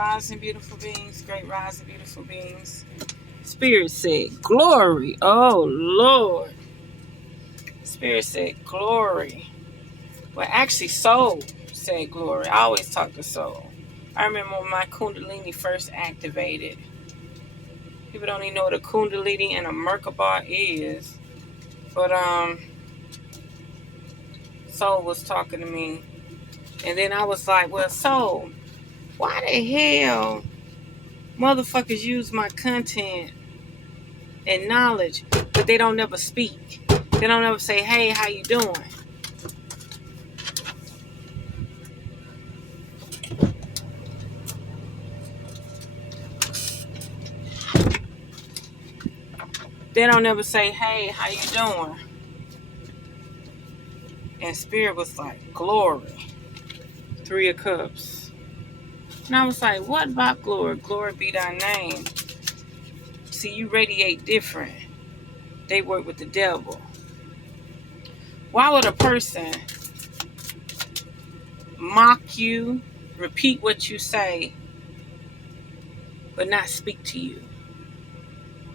rising, beautiful beings. Great rising, beautiful beings. Spirit said, glory. Oh, Lord. Spirit said, glory. Well, actually, soul said glory. I always talk to soul. I remember when my Kundalini first activated. People don't even know what a Kundalini and a Merkaba is. But, soul was talking to me. And then I was like, well, soul, why the hell motherfuckers use my content and knowledge, but they don't never speak? They don't ever say, hey, how you doing? They don't ever say, hey, how you doing? And Spirit was like, glory. 3 of Cups. And I was like, what about glory? Glory be thy name. See, you radiate different. They work with the devil. Why would a person mock you, repeat what you say, but not speak to you?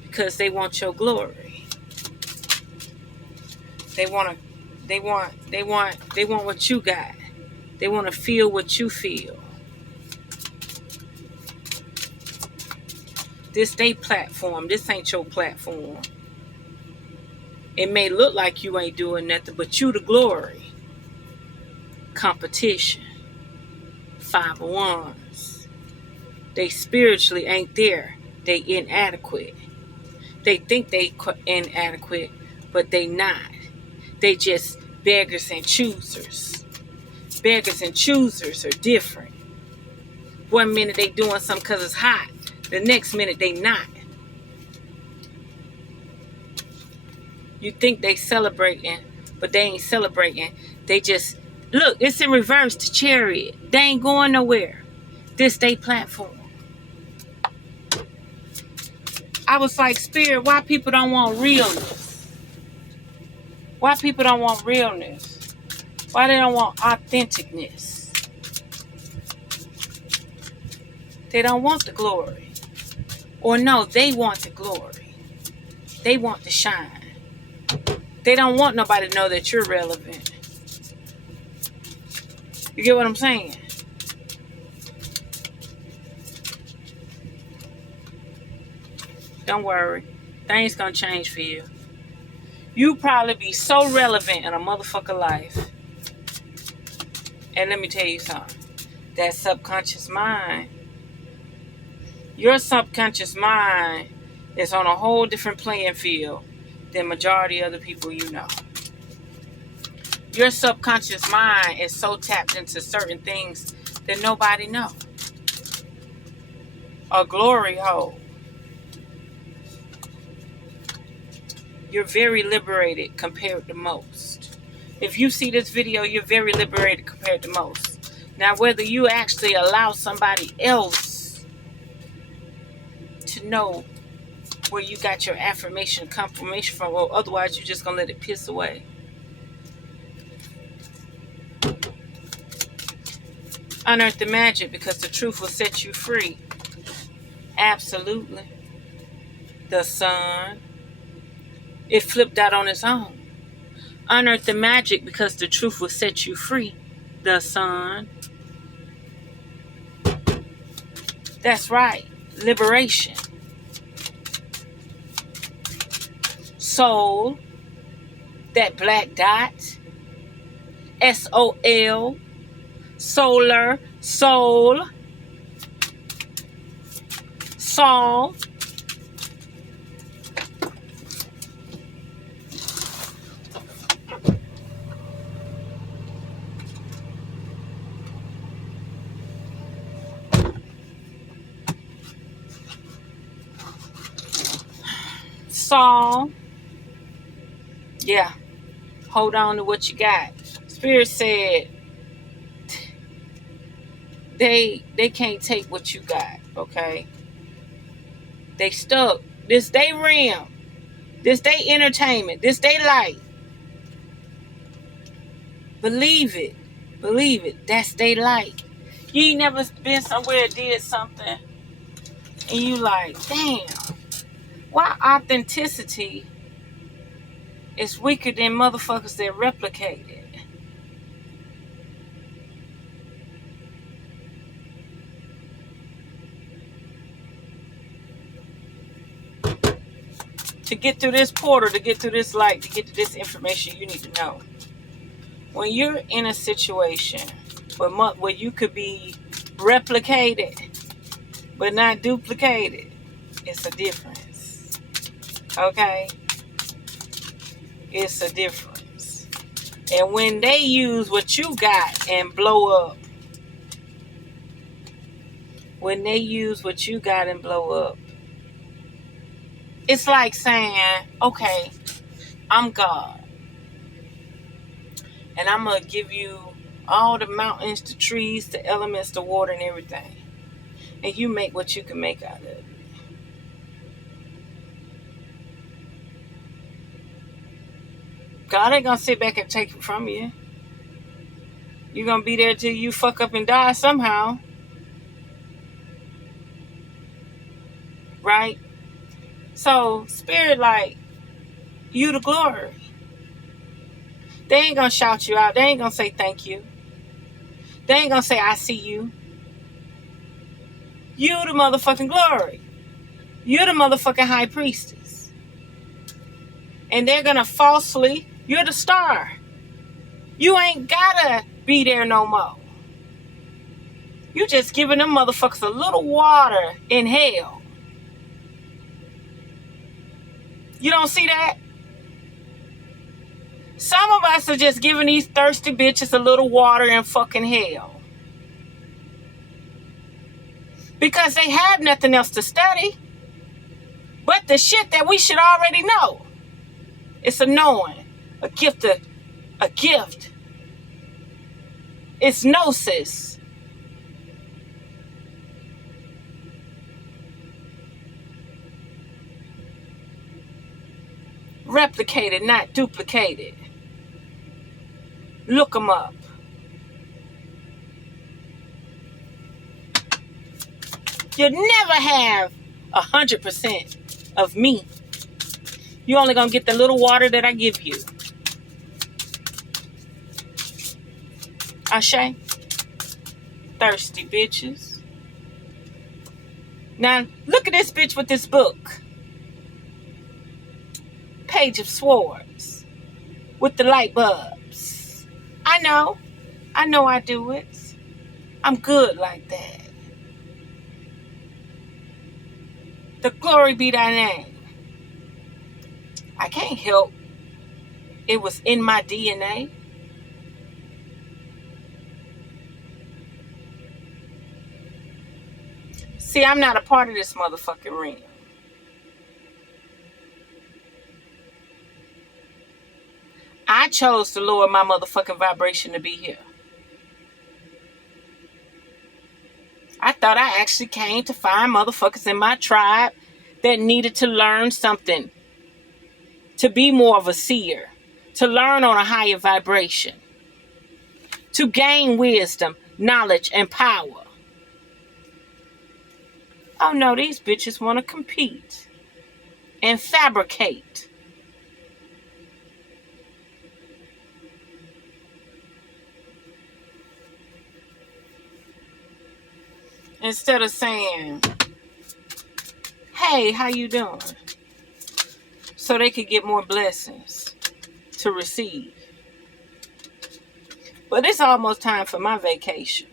Because they want your glory. They want what you got. They want to feel what you feel. This they platform. This ain't your platform. It may look like you ain't doing nothing, but you the glory. Competition. 5 of Wands. They spiritually ain't there. They inadequate. They think they inadequate, but they not. They just beggars and choosers. Beggars and choosers are different. 1 minute they doing something because it's hot. The next minute they not. You think they celebrating, but they ain't celebrating. They just, look, it's in reverse to Chariot. They ain't going nowhere. This they platform. I was like, Spirit, why people don't want realness? Why people don't want realness? Why they don't want authenticness? They don't want the glory. Or no, they want the glory. They want to shine. They don't want nobody to know that you're relevant. You get what I'm saying? Don't worry. Things gonna change for you. You probably be so relevant in a motherfucker life. And let me tell you something. That subconscious mind, your subconscious mind is on a whole different playing field than majority of the people you know. Your subconscious mind is so tapped into certain things that nobody know. A glory hole. You're very liberated compared to most. If you see this video, you're very liberated compared to most. Now, whether you actually allow somebody else to know where you got your affirmation, confirmation from, or otherwise you're just going to let it piss away. Unearth the magic, because the truth will set you free. Absolutely. The sun. It flipped out on its own. Unearth the magic, because the truth will set you free. The sun. That's right. Liberation. Soul. That black dot. SOL. Solar. Soul. Soul. Saul. Yeah. Hold on to what you got. Spirit said they can't take what you got, okay? They stuck. This they realm. This they entertainment. This they light. Believe it. Believe it. That's they light. You ain't never been somewhere and did something and you like, damn, why authenticity is weaker than motherfuckers that replicate it? To get through this portal, to get through this light, to get to this information, you need to know. When you're in a situation where you could be replicated but not duplicated, it's a difference. Okay? It's a difference. And when they use what you got and blow up, it's like saying, okay, I'm God. And I'm going to give you all the mountains, the trees, the elements, the water, and everything. And you make what you can make out of it. God ain't going to sit back and take it from you. You're going to be there till you fuck up and die somehow. Right? So, spirit, like, you the glory. They ain't going to shout you out. They ain't going to say thank you. They ain't going to say I see you. You the motherfucking glory. You the motherfucking high priestess. And they're going to falsely, you're the star. You ain't got to be there no more. You just giving them motherfuckers a little water in hell. You don't see that? Some of us are just giving these thirsty bitches a little water in fucking hell. Because they have nothing else to study. But the shit that we should already know. It's a knowing. A gift. It's gnosis. Replicated, not duplicated. Look them up. You'll never have 100% of me. You're only going to get the little water that I give you. Ashe? Thirsty bitches. Now, look at this bitch with this book. Page of Swords. With the light bulbs. I know I do it. I'm good like that. The glory be thy name. I can't help. It was in my DNA. See, I'm not a part of this motherfucking ring. I chose to lower my motherfucking vibration to be here. I thought I actually came to find motherfuckers in my tribe that needed to learn something. To be more of a seer. To learn on a higher vibration. To gain wisdom, knowledge, and power. Oh no, these bitches want to compete. And fabricate. Instead of saying, hey, how you doing? So they could get more blessings to receive. But it's almost time for my vacation.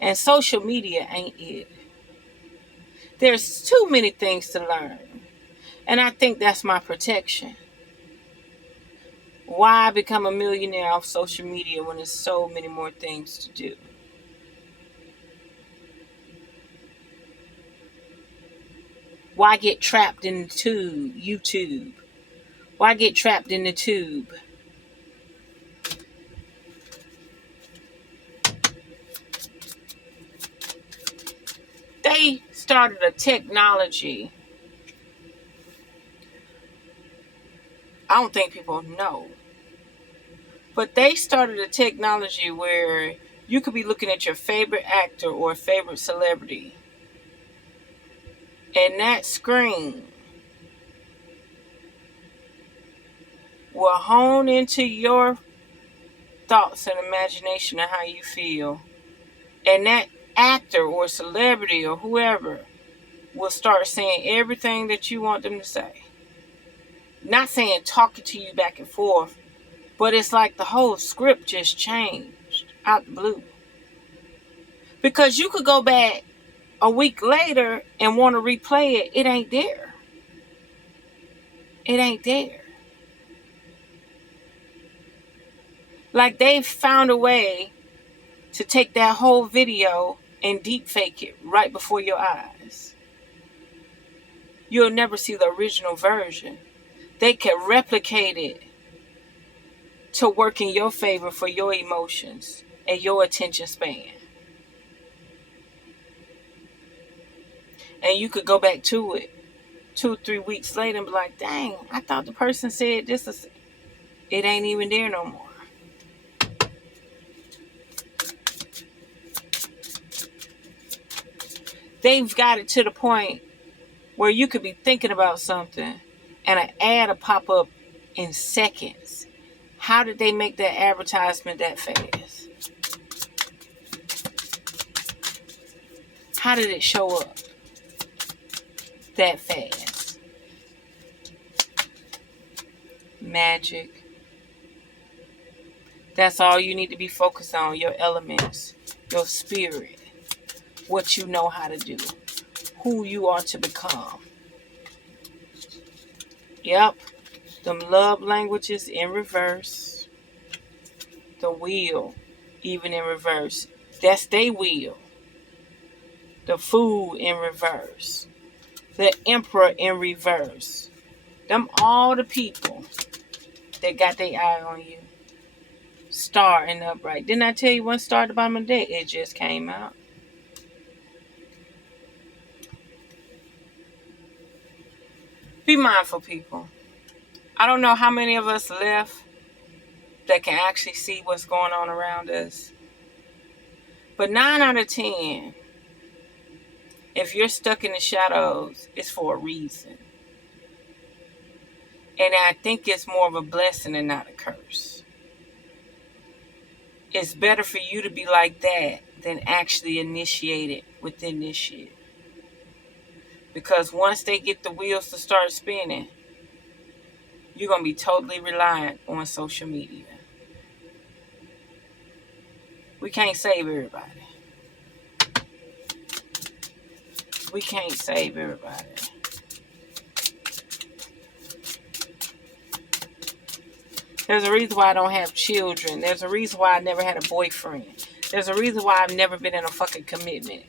And social media ain't it. There's too many things to learn. And I think that's my protection. Why become a millionaire off social media when there's so many more things to do? Why get trapped in YouTube? Why get trapped in the tube? They started a technology. I don't think people know. But they started a technology where You could be looking at your favorite actor or favorite celebrity, and that screen will hone into your thoughts and imagination of how you feel. And that actor or celebrity or whoever will start saying everything that you want them to say. Not saying talking to you back and forth, but it's like the whole script just changed out the blue. Because you could go back a week later and want to replay it. It ain't there. It ain't there. Like they've found a way to take that whole video and deep fake it right before your eyes. You'll never see the original version. They can replicate it to work in your favor for your emotions and your attention span. And you could go back to it 2-3 weeks later and be like, dang, I thought the person said this. It ain't even there no more. They've got it to the point where you could be thinking about something and an ad will pop up in seconds. How did they make that advertisement that fast? How did it show up that fast? Magic. That's all you need to be focused on. Your elements, your spirit, what you know how to do, who you are to become. Yep. Them love languages in reverse. The wheel, even in reverse. That's they wheel. The food in reverse. The emperor in reverse. Them all the people that got their eye on you. Star and upright. Didn't I tell you one star at the bottom of the deck? It just came out. Be mindful, people. I don't know how many of us left that can actually see what's going on around us. But 9 out of 10, if you're stuck in the shadows, it's for a reason. And I think it's more of a blessing and not a curse. It's better for you to be like that than actually initiated within this shit. Because once they get the wheels to start spinning, you're going to be totally reliant on social media. We can't save everybody. We can't save everybody. There's a reason why I don't have children. There's a reason why I never had a boyfriend. There's a reason why I've never been in a fucking commitment.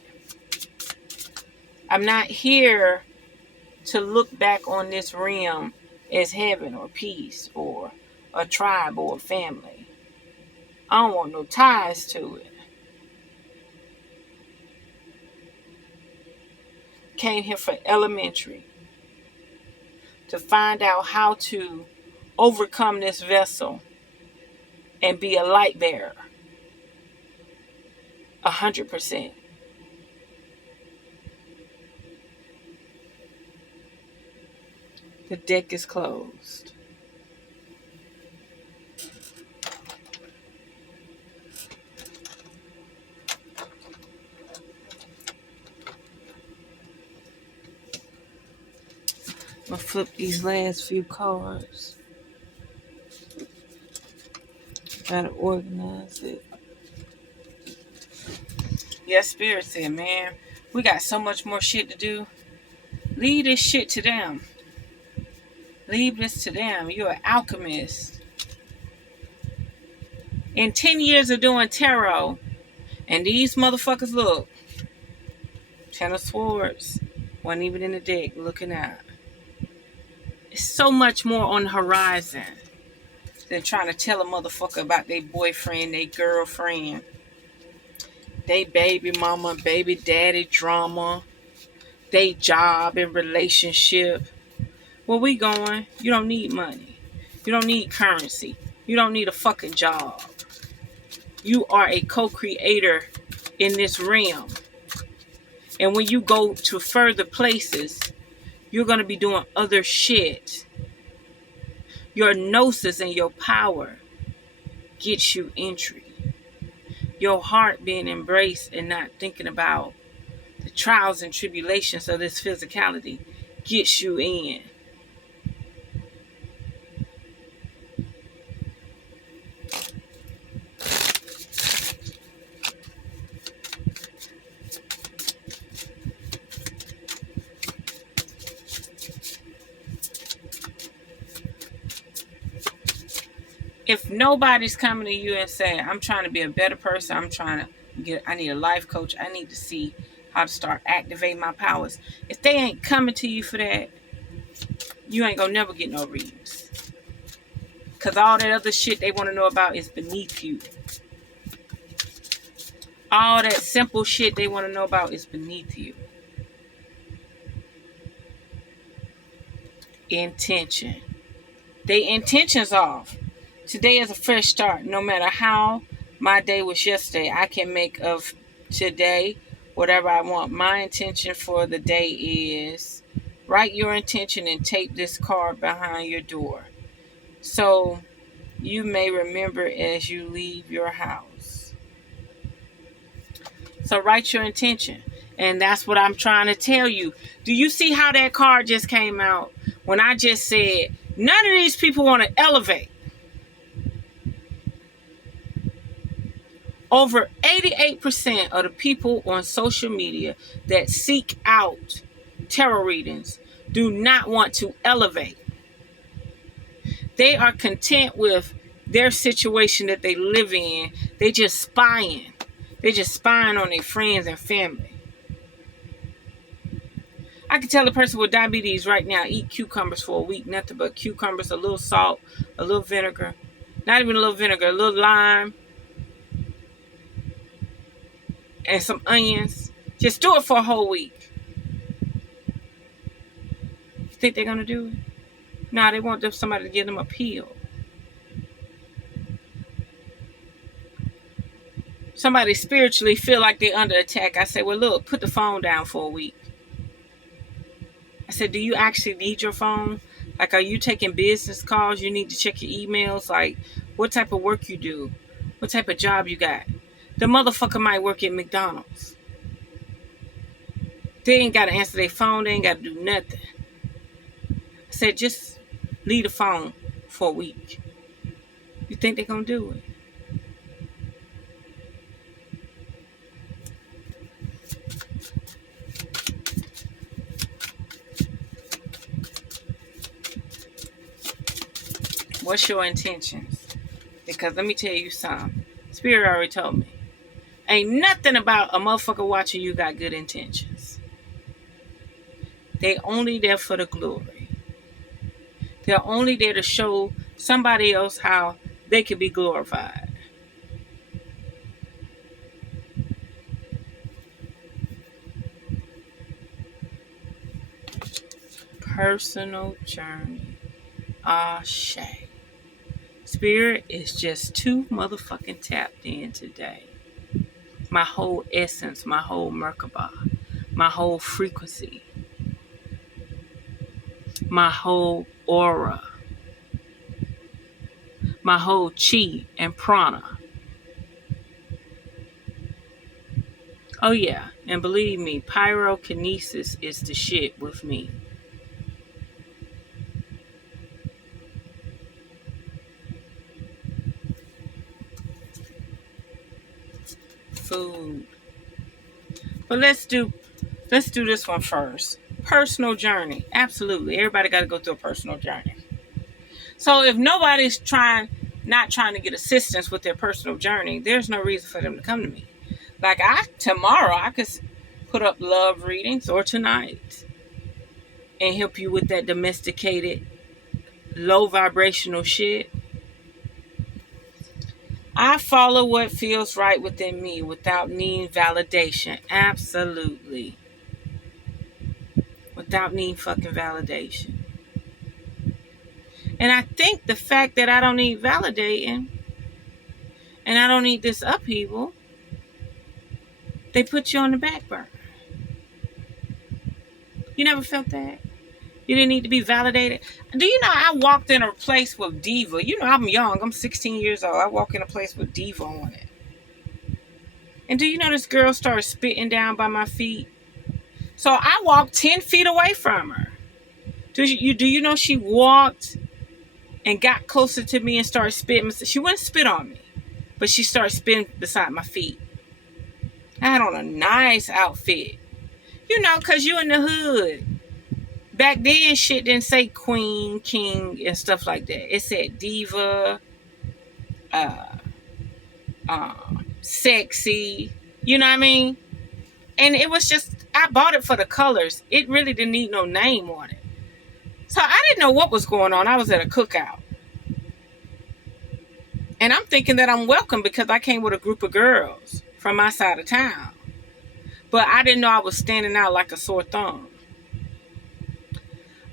I'm not here to look back on this realm as heaven or peace or a tribe or a family. I don't want no ties to it. Came here for elementary. To find out how to overcome this vessel and be a light bearer. 100%. The deck is closed. I'm going to flip these last few cards. Gotta organize it. Yes, Spirit said, man, we got so much more shit to do. Leave this shit to them. Leave this to them. You're an alchemist. In 10 years of doing tarot, and these motherfuckers, look, Ten of Swords, wasn't even in the deck, looking out. It's so much more on the horizon than trying to tell a motherfucker about their boyfriend, their girlfriend, they baby mama, baby daddy drama, they job and relationship. Where we going? You don't need money. You don't need currency. You don't need a fucking job. You are a co-creator in this realm. And when you go to further places, you're going to be doing other shit. Your gnosis and your power gets you entry. Your heart being embraced and not thinking about the trials and tribulations of this physicality gets you in. If nobody's coming to you and saying, I'm trying to be a better person, I need a life coach, I need to see how to start activating my powers. If they ain't coming to you for that, you ain't gonna never get no readings. Because all that other shit they want to know about is beneath you. All that simple shit they want to know about is beneath you. Intention. They intentions off. Today is a fresh start. No matter how my day was yesterday, I can make of today whatever I want. My intention for the day is write your intention and tape this card behind your door, so you may remember as you leave your house. So write your intention. And that's what I'm trying to tell you. Do you see how that card just came out? When I just said, none of these people want to elevate. Over 88% of the people on social media that seek out tarot readings do not want to elevate. They are content with their situation that they live in. They just spying. They just spying on their friends and family. I can tell a person with diabetes right now, eat cucumbers for a week, nothing but cucumbers, a little salt, a little vinegar, not even a little vinegar, a little lime, and some onions. Just do it for a whole week. You think they're going to do it? No, they want somebody to give them a pill. Somebody spiritually feel like they're under attack. I say, well, look, put the phone down for a week. I said, do you actually need your phone? Like, are you taking business calls? You need to check your emails. Like, what type of work you do? What type of job you got? The motherfucker might work at McDonald's. They ain't got to answer their phone. They ain't got to do nothing. I said, just leave the phone for a week. You think they're going to do it? What's your intentions? Because let me tell you something. Spirit already told me. Ain't nothing about a motherfucker watching you got good intentions. They only there for the glory. They're only there to show somebody else how they can be glorified. Personal journey. Ayshieka. Spirit is just too motherfucking tapped in today. My whole essence, my whole Merkaba, my whole frequency, my whole aura, my whole chi and prana. Oh yeah, and believe me, pyrokinesis is the shit with me. Food. But let's do this one first. Personal journey. Absolutely. Everybody got to go through a personal journey. So if nobody's not trying to get assistance with their personal journey, there's no reason for them to come to me. Like tomorrow I could put up love readings, or tonight, and help you with that domesticated, low vibrational shit. I follow what feels right within me without needing validation. Absolutely. Without needing fucking validation. And I think the fact that I don't need validating, and I don't need this upheaval, they put you on the back burner. You never felt that? You didn't need to be validated? Do you know I walked in a place with diva? You know I'm young. I'm 16 years old. I walk in a place with diva on it. And do you know this girl started spitting down by my feet? So I walked 10 feet away from her. Do you know she walked and got closer to me and started spitting? She wouldn't spit on me, but she started spitting beside my feet. I had on a nice outfit. You know, because you in the hood. Back then, shit didn't say queen, king, and stuff like that. It said diva, sexy. You know what I mean? And it was just, I bought it for the colors. It really didn't need no name on it. So I didn't know what was going on. I was at a cookout. And I'm thinking that I'm welcome because I came with a group of girls from my side of town. But I didn't know I was standing out like a sore thumb.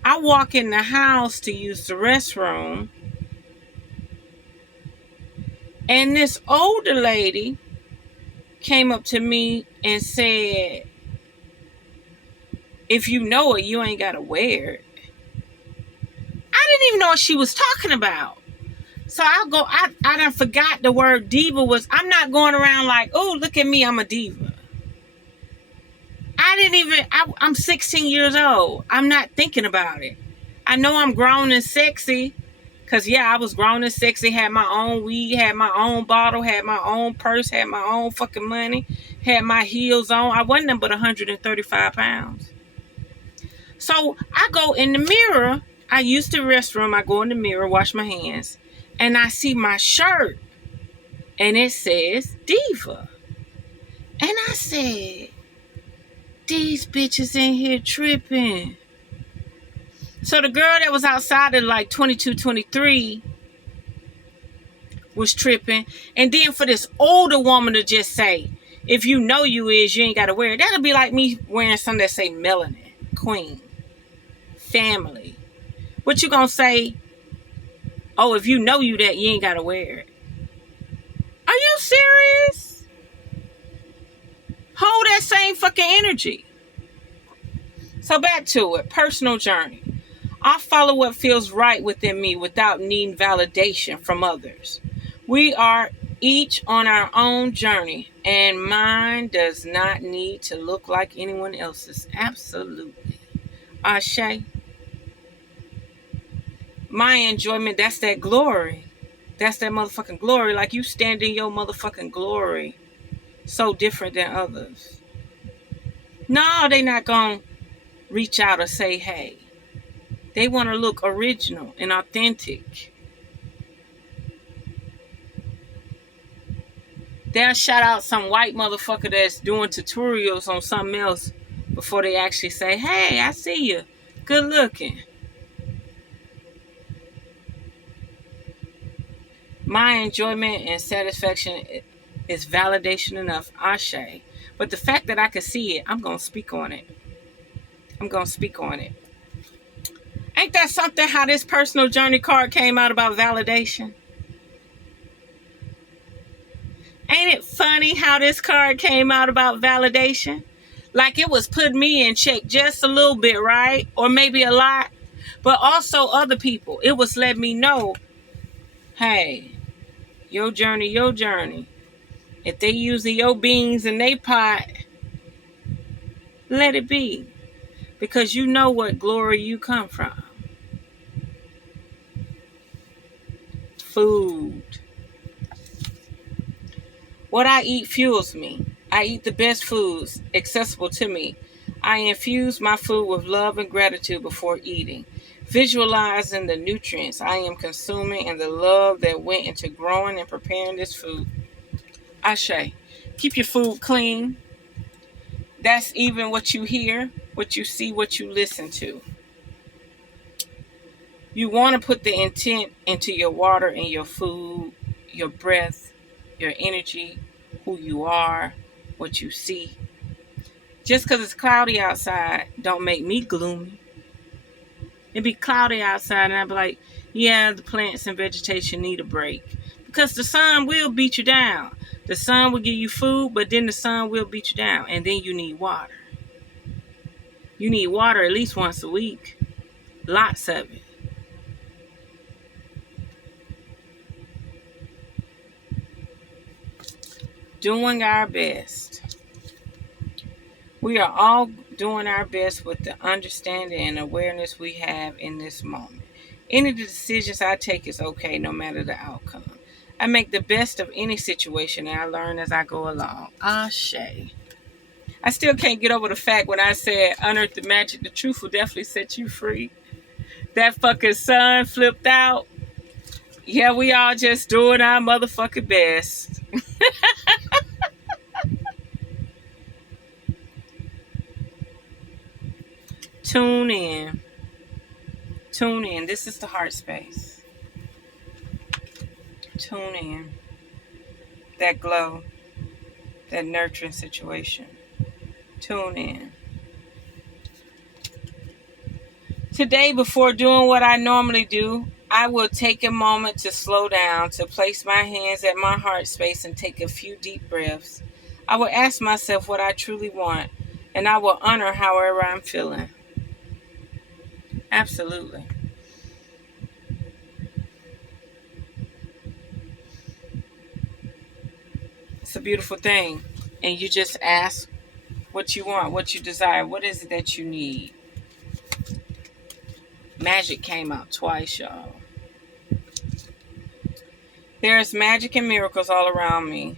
I walk in the house to use the restroom. And this older lady came up to me and said, if you know it, you ain't got to wear it. I didn't even know what she was talking about. So I done forgot the word diva was. I'm not going around like, oh, look at me, I'm a diva. I'm 16 years old. I'm not thinking about it. I know I'm grown and sexy. Because, yeah, I was grown and sexy. Had my own weed, had my own bottle, had my own purse, had my own fucking money, had my heels on. I wasn't nothing but 135 pounds. So I go in the mirror. I use the restroom. I go in the mirror, wash my hands. And I see my shirt. And it says diva. And I said, these bitches in here tripping. So the girl that was outside at like 22, 23 was tripping. And then for this older woman to just say, if you know you is, you ain't got to wear it. That'll be like me wearing something that say melanin, queen, family. What you gonna say? Oh, if you know you that, you ain't got to wear it. Are you serious? Hold that same fucking energy. So back to it. Personal journey. I follow what feels right within me without needing validation from others. We are each on our own journey, and mine does not need to look like anyone else's. Absolutely. Ashe. My enjoyment, that's that glory. That's that motherfucking glory. Like you stand in your motherfucking glory. So different than others. No, they not gonna reach out or say, hey. They want to look original and authentic. They'll shout out some white motherfucker that's doing tutorials on something else before they actually say, hey, I see you. Good looking. My enjoyment and satisfaction is validation enough. Ashe. But the fact that I can see it, I'm going to speak on it. I'm going to speak on it. Ain't that something how this personal journey card came out about validation? Ain't it funny how this card came out about validation? Like it was putting me in check just a little bit, right? Or maybe a lot. But also other people. It was letting me know, hey, your journey, your journey. If they using your beans in they pot, let it be. Because you know what glory you come from. Food. What I eat fuels me. I eat the best foods accessible to me. I infuse my food with love and gratitude before eating, visualizing the nutrients I am consuming and the love that went into growing and preparing this food. Ashe. Keep your food clean. That's even what you hear, what you see, what you listen to. You want to put the intent into your water and your food, your breath, your energy, who you are, what you see. Just because it's cloudy outside don't make me gloomy. It'd be cloudy outside and I'd be like, yeah, the plants and vegetation need a break. Because the sun will beat you down. The sun will give you food, but then the sun will beat you down. And then you need water. You need water at least once a week. Lots of it. Doing our best. We are all doing our best with the understanding and awareness we have in this moment. Any of the decisions I take is okay, no matter the outcome. I make the best of any situation, and I learn as I go along. Ashe. I still can't get over the fact when I said, unearth the magic, the truth will definitely set you free. That fucking sun flipped out. Yeah, we all just doing our motherfucking best. Tune in. Tune in. This is the heart space. Tune in. That glow. That nurturing situation. Tune in. Today, before doing what I normally do, I will take a moment to slow down, to place my hands at my heart space and take a few deep breaths. I will ask myself what I truly want, and I will honor however I'm feeling. Absolutely. It's a beautiful thing. And you just ask what you want, what you desire. What is it that you need? Magic came out twice, y'all. There is magic and miracles all around me.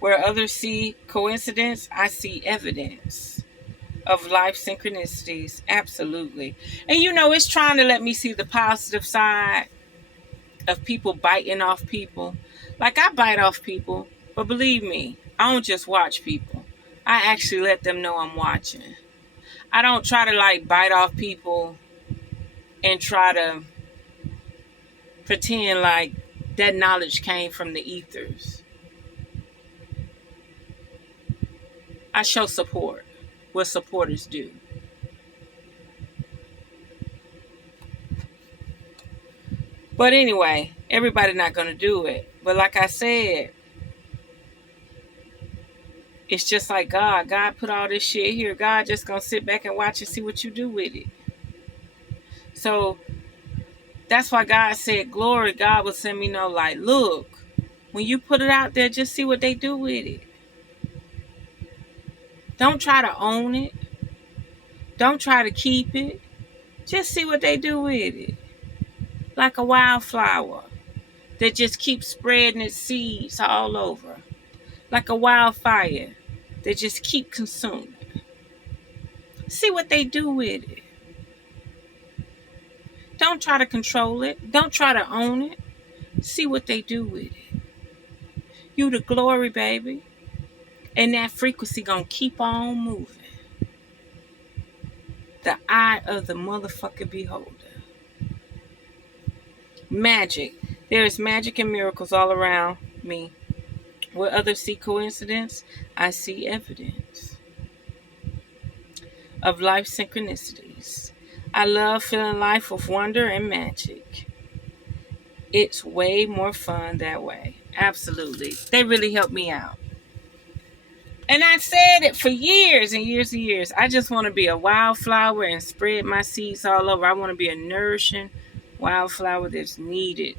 Where others see coincidence, I see evidence of life synchronicities. Absolutely. And you know, it's trying to let me see the positive side of people biting off people. Like, I bite off people, but believe me, I don't just watch people. I actually let them know I'm watching. I don't try to like bite off people and try to pretend like that knowledge came from the ethers. I show support, what supporters do. But anyway, everybody not going to do it. But like I said, it's just like God. God put all this shit here. God just going to sit back and watch and see what you do with it. So that's why God said, glory, God will send me no light. Look, when you put it out there, just see what they do with it. Don't try to own it. Don't try to keep it. Just see what they do with it. Like a wildflower that just keeps spreading its seeds all over. Like a wildfire that just keep consuming. See what they do with it. Don't try to control it. Don't try to own it. See what they do with it. You the glory, baby. And that frequency gonna keep on moving. The eye of the motherfucking beholder. Magic. There is magic and miracles all around me. Where others see coincidence, I see evidence of life synchronicities. I love feeling life with wonder and magic. It's way more fun that way. Absolutely. They really helped me out. And I said it for years and years and years. I just want to be a wildflower and spread my seeds all over. I want to be a nourishing wildflower that's needed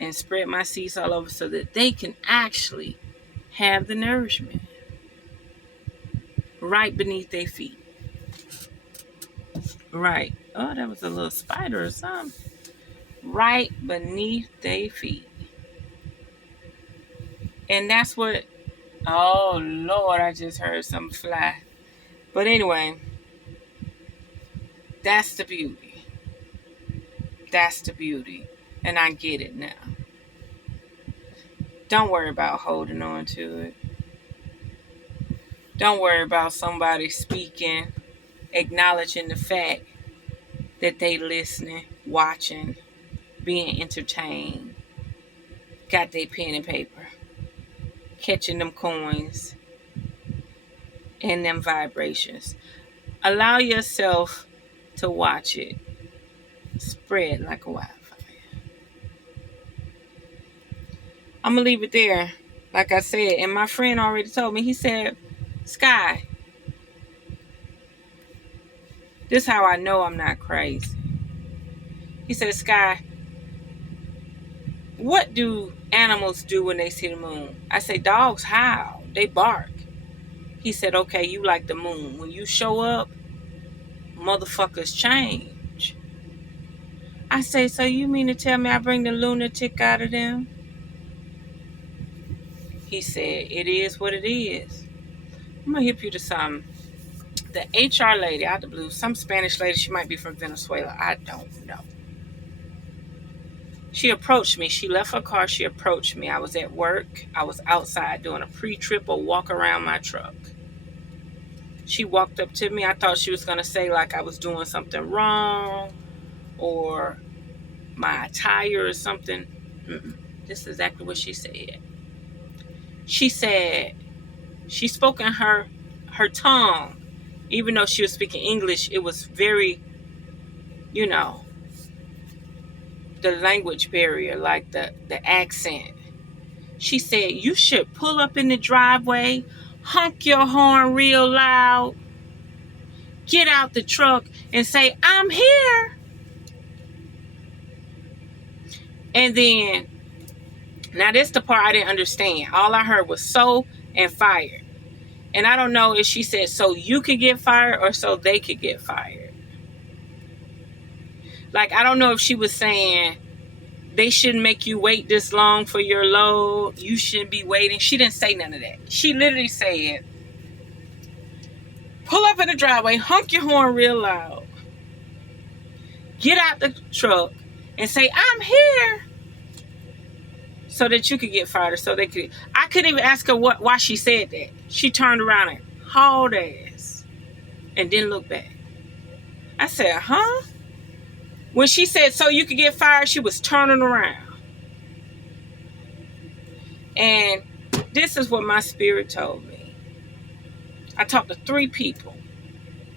and spread my seeds all over so that they can actually have the nourishment right beneath their feet. Right. Oh, that was a little spider or something. Right beneath their feet. And that's what... Oh, Lord, I just heard something fly. But anyway, that's the beauty. That's the beauty. And I get it now. Don't worry about holding on to it. Don't worry about somebody speaking, acknowledging the fact that they listening, watching, being entertained, got their pen and paper, catching them coins and them vibrations. Allow yourself to watch it spread like a wildfire. I'm going to leave it there. Like I said, and my friend already told me, he said, Sky, this is how I know I'm not crazy. He said, Sky, what do animals do when they see the moon? I say, dogs howl. They bark. He said, okay, you like the moon. When you show up, motherfuckers change. I say, so you mean to tell me I bring the lunatic out of them? He said, it is what it is. I'm going to hip you to something. The HR lady out the blue, some Spanish lady, she might be from Venezuela. I don't know. She approached me. She left her car. She approached me. I was at work. I was outside doing a pre-trip or walk around my truck. She walked up to me. I thought she was going to say like I was doing something wrong or my attire or something. This is exactly what she said. She said, she spoke in her tongue. Even though she was speaking English, it was very, you know, the language barrier, like the accent. She said, you should pull up in the driveway, honk your horn real loud, get out the truck and say, I'm here. And then, now this the part I didn't understand. All I heard was so and fired. And I don't know if she said so you could get fired or so they could get fired. Like, I don't know if she was saying they shouldn't make you wait this long for your load. You shouldn't be waiting. She didn't say none of that. She literally said, pull up in the driveway, honk your horn real loud, get out the truck and say, I'm here. So that you could get fired or so they could. I couldn't even ask her why she said that. She turned around and hauled ass and didn't look back. I said, huh? When she said, so you could get fired, she was turning around. And this is what my spirit told me. I talked to 3 people.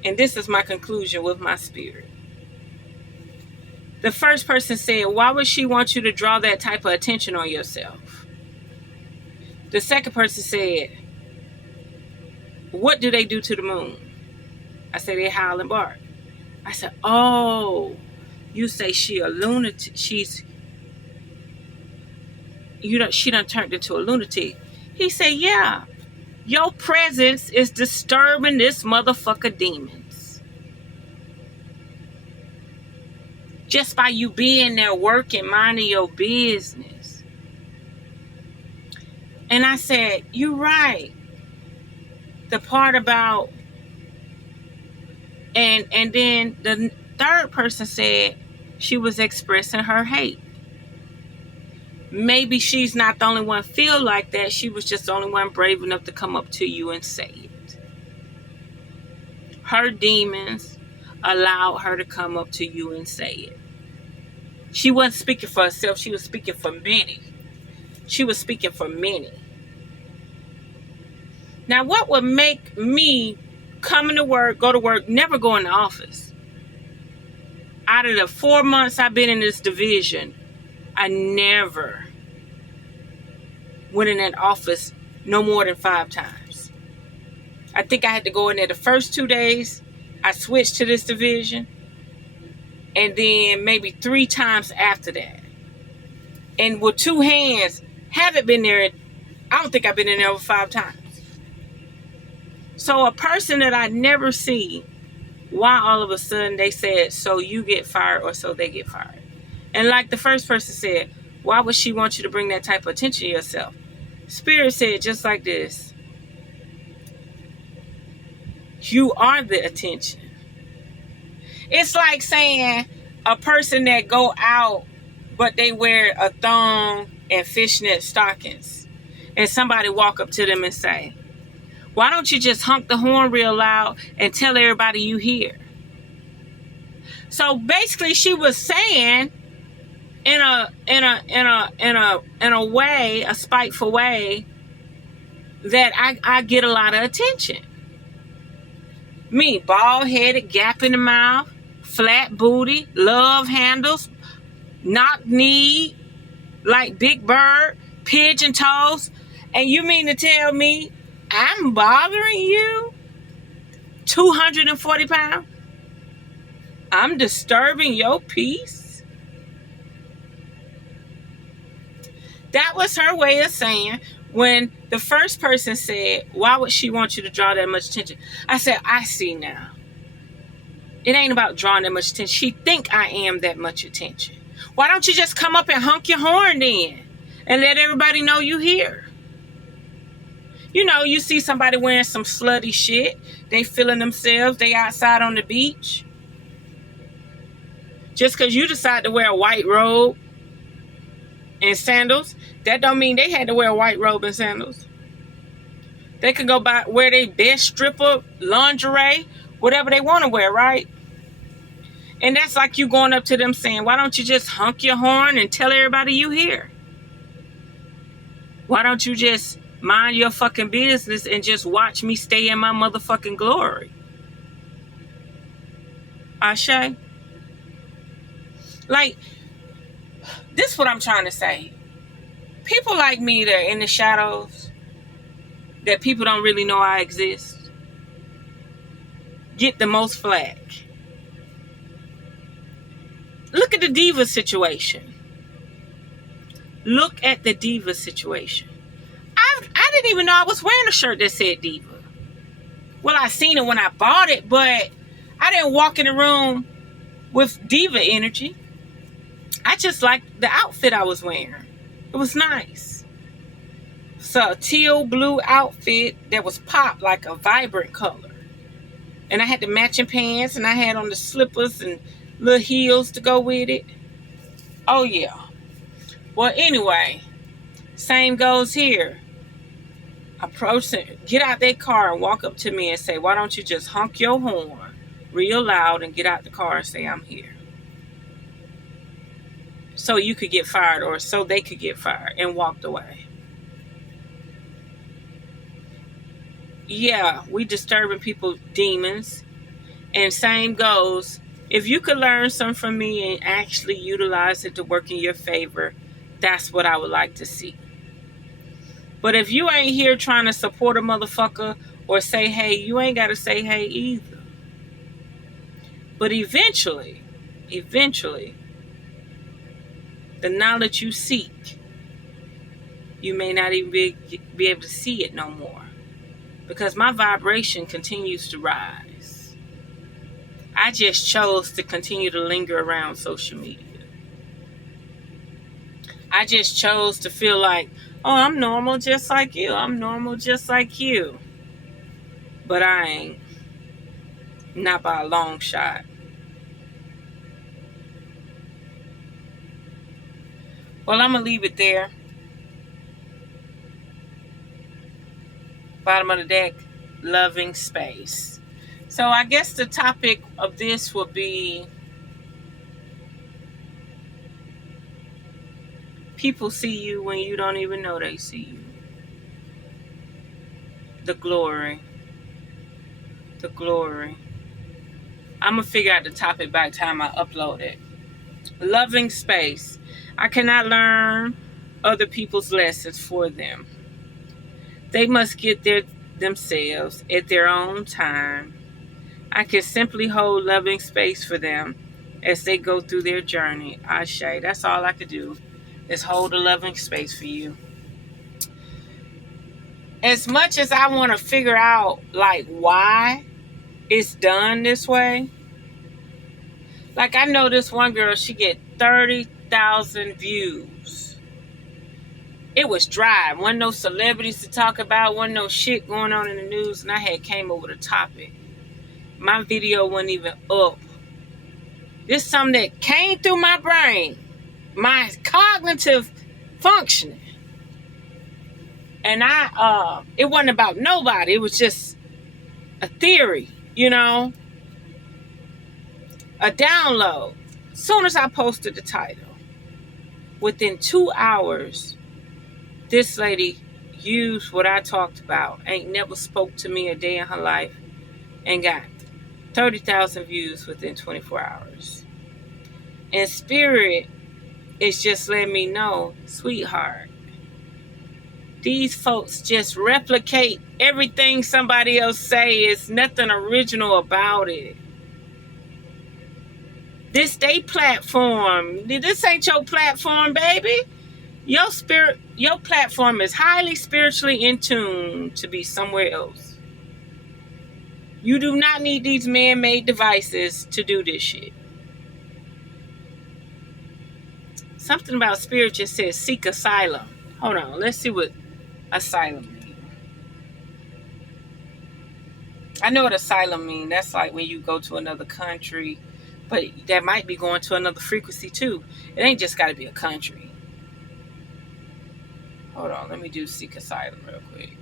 And this is my conclusion with my spirit. The first person said, why would she want you to draw that type of attention on yourself? The second person said, what do they do to the moon? I said, they howl and bark. I said, oh, you say she a lunatic. She done turned into a lunatic. He said, yeah, your presence is disturbing this motherfucker demons. Just by you being there working, minding your business. And I said, you're right. The part about, and then the third person said she was expressing her hate. Maybe she's not the only one feel like that. She was just the only one brave enough to come up to you and say it. Her demons allowed her to come up to you and say it. She wasn't speaking for herself. She was speaking for many. She was speaking for many. Now, what would make me coming to work, go to work, never go in the office? Out of the 4 months I've been in this division, I never went in that office no more than 5 times. I think I had to go in there the first 2 days. I switched to this division. And then maybe 3 times after that. And with 2 hands, haven't been there. I don't think I've been in there over 5 times. So a person that I never see, why all of a sudden they said, so you get fired or so they get fired. And like the first person said, why would she want you to bring that type of attention to yourself? Spirit said just like this. You are the attention. It's like saying a person that go out, but they wear a thong and fishnet stockings. And somebody walk up to them and say, why don't you just honk the horn real loud and tell everybody you here? So basically she was saying in a way, a spiteful way, that I get a lot of attention. Me, bald-headed, gap in the mouth, flat booty, love handles, knock knee, like Big Bird, pigeon toes. And you mean to tell me I'm bothering you? 240 pounds? I'm disturbing your peace? That was her way of saying, when the first person said, why would she want you to draw that much attention? I said, I see now. It ain't about drawing that much attention. She think I am that much attention. Why don't you just come up and honk your horn then and let everybody know you here? You know, you see somebody wearing some slutty shit. They feeling themselves. They outside on the beach. Just because you decide to wear a white robe and sandals, that don't mean they had to wear a white robe and sandals. They could go wear their best stripper lingerie, whatever they want to wear, right? And that's like you going up to them saying, why don't you just honk your horn and tell everybody you here? Why don't you just mind your fucking business and just watch me stay in my motherfucking glory? Ashe? Like, this is what I'm trying to say. People like me that are in the shadows, that people don't really know I exist, get the most flack. Look at the diva situation. Look at the diva situation. I didn't even know I was wearing a shirt that said diva. Well, I seen it when I bought it, but I didn't walk in the room with diva energy. I just liked the outfit I was wearing. It was nice. It's a teal blue outfit that was popped like a vibrant color. And I had the matching pants, and I had on the slippers and little heels to go with it. Oh, yeah. Well, anyway, same goes here. Approach it, get out that car and walk up to me and say, why don't you just honk your horn real loud and get out the car and say, I'm here. So you could get fired, or so they could get fired, and walked away. Yeah, we disturbing people's demons. And same goes, if you could learn something from me and actually utilize it to work in your favor, that's what I would like to see. But if you ain't here trying to support a motherfucker or say hey, you ain't got to say hey either. But eventually, the knowledge you seek, you may not even be able to see it no more. Because my vibration continues to rise. I just chose to continue to linger around social media. I just chose to feel like, oh, I'm normal just like you. I'm normal just like you. But I ain't. Not by a long shot. Well, I'm going to leave it there. Bottom of the deck, loving space. So I guess the topic of this will be, people see you when you don't even know they see you. The glory. The glory. I'm going to figure out the topic by the time I upload it. Loving space. I cannot learn other people's lessons for them. They must get there themselves at their own time. I can simply hold loving space for them as they go through their journey. Ashe. That's all I could do, is hold a loving space for you. As much as I want to figure out like why it's done this way. Like, I know this one girl, she get 30,000 views. It was dry. Wasn't no celebrities to talk about. Wasn't no shit going on in the news. And I had came up with a topic. My video wasn't even up. This is something that came through my brain. My cognitive functioning. And it wasn't about nobody. It was just a theory, you know. A download. As soon as I posted the title, within 2 hours, this lady used what I talked about. Ain't never spoke to me a day in her life. And got 30,000 views within 24 hours. And Spirit is just letting me know, sweetheart, These folks just replicate everything somebody else say. It's nothing original about it. This they platform. This ain't your platform, baby. Your platform is highly spiritually in tune to be somewhere else. You do not need these man-made devices to do this shit. Something about spirit just says seek asylum. Hold on, let's see what asylum means. I know what asylum means. That's like when you go to another country, but that might be going to another frequency too. It ain't just got to be a country. Hold on, let me do seek asylum real quick.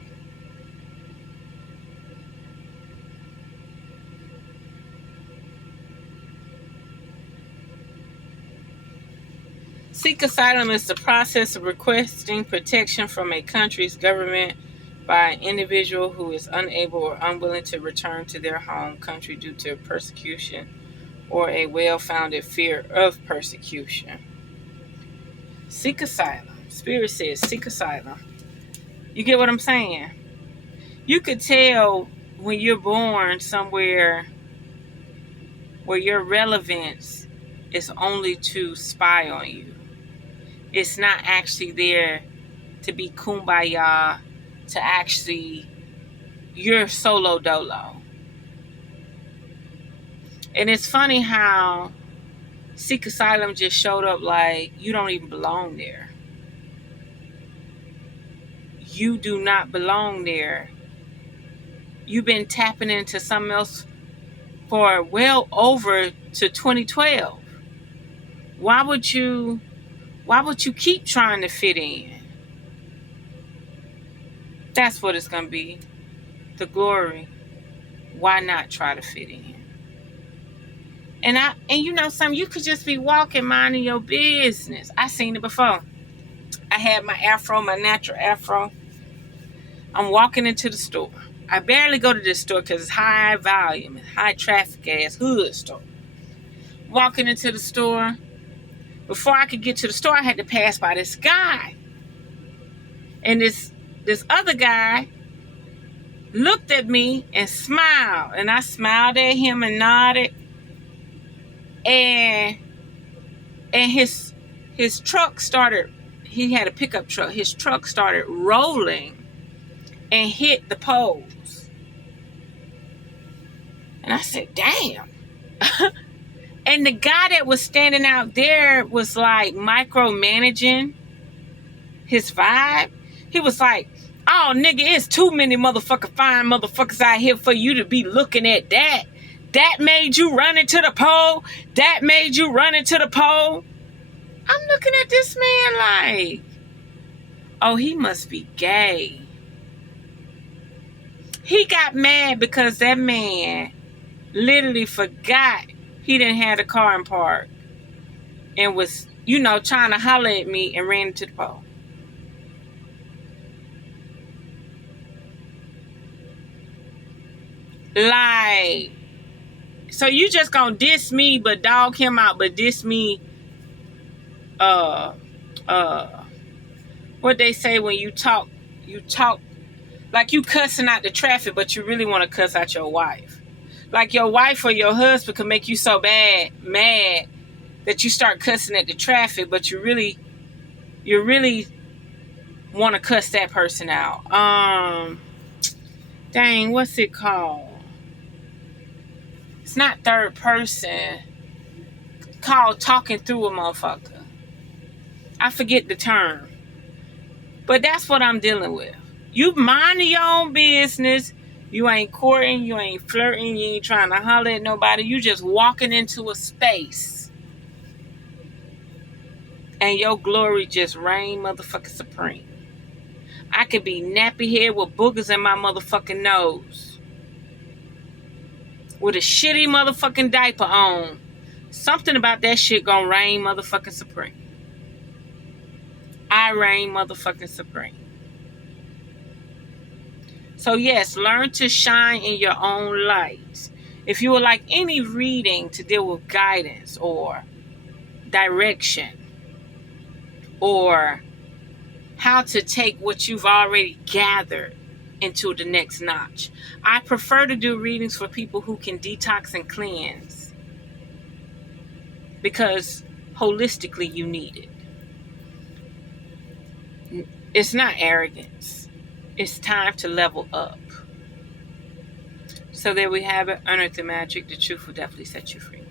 Seek asylum is the process of requesting protection from a country's government by an individual who is unable or unwilling to return to their home country due to persecution or a well-founded fear of persecution. Seek asylum. Spirit says seek asylum. You get what I'm saying? You could tell when you're born somewhere where your relevance is only to spy on you. It's not actually there to be kumbaya, to actually, you're solo dolo. And it's funny how seek asylum just showed up like you don't even belong there. You do not belong there. You've been tapping into something else for well over to 2012. Why would you keep trying to fit in? That's what it's going to be. The glory. Why not try to fit in? And you know something, you could just be walking, minding your business. I seen it before. I had my afro, my natural afro. I'm walking into the store. I barely go to this store because it's high volume and high traffic ass hood store. Walking into the store. Before I could get to the store, I had to pass by this guy. And this other guy looked at me and smiled. And I smiled at him and nodded. And his truck started, he had a pickup truck. His truck started rolling and hit the poles. And I said, damn. And the guy that was standing out there was like micromanaging his vibe. He was like, oh, nigga, it's too many fine motherfuckers out here for you to be looking at that. That made you run into the pole. That made you run into the pole. I'm looking at this man like, oh, he must be gay. He got mad because that man literally forgot he didn't have the car in park and was, trying to holler at me and ran into the pole. Like, so you just gonna diss me but dog him out, but diss me, what they say when you talk like you cussing out the traffic, but you really want to cuss out your wife. Like your wife or your husband could make you so mad that you start cussing at the traffic, but you really want to cuss that person out. Dang, what's it called? It's not third person. Called talking through a motherfucker. I forget the term. But that's what I'm dealing with. You minding your own business. You ain't courting. You ain't flirting. You ain't trying to holler at nobody. You just walking into a space. And your glory just reign motherfucking supreme. I could be nappy head with boogers in my motherfucking nose. With a shitty motherfucking diaper on. Something about that shit gonna reign motherfucking supreme. I reign motherfucking supreme. So yes, learn to shine in your own light. If you would like any reading to deal with guidance or direction or how to take what you've already gathered into the next notch. I prefer to do readings for people who can detox and cleanse, because holistically you need it. It's not arrogance. It's time to level up. So there we have it. Unearth the magic. The truth will definitely set you free.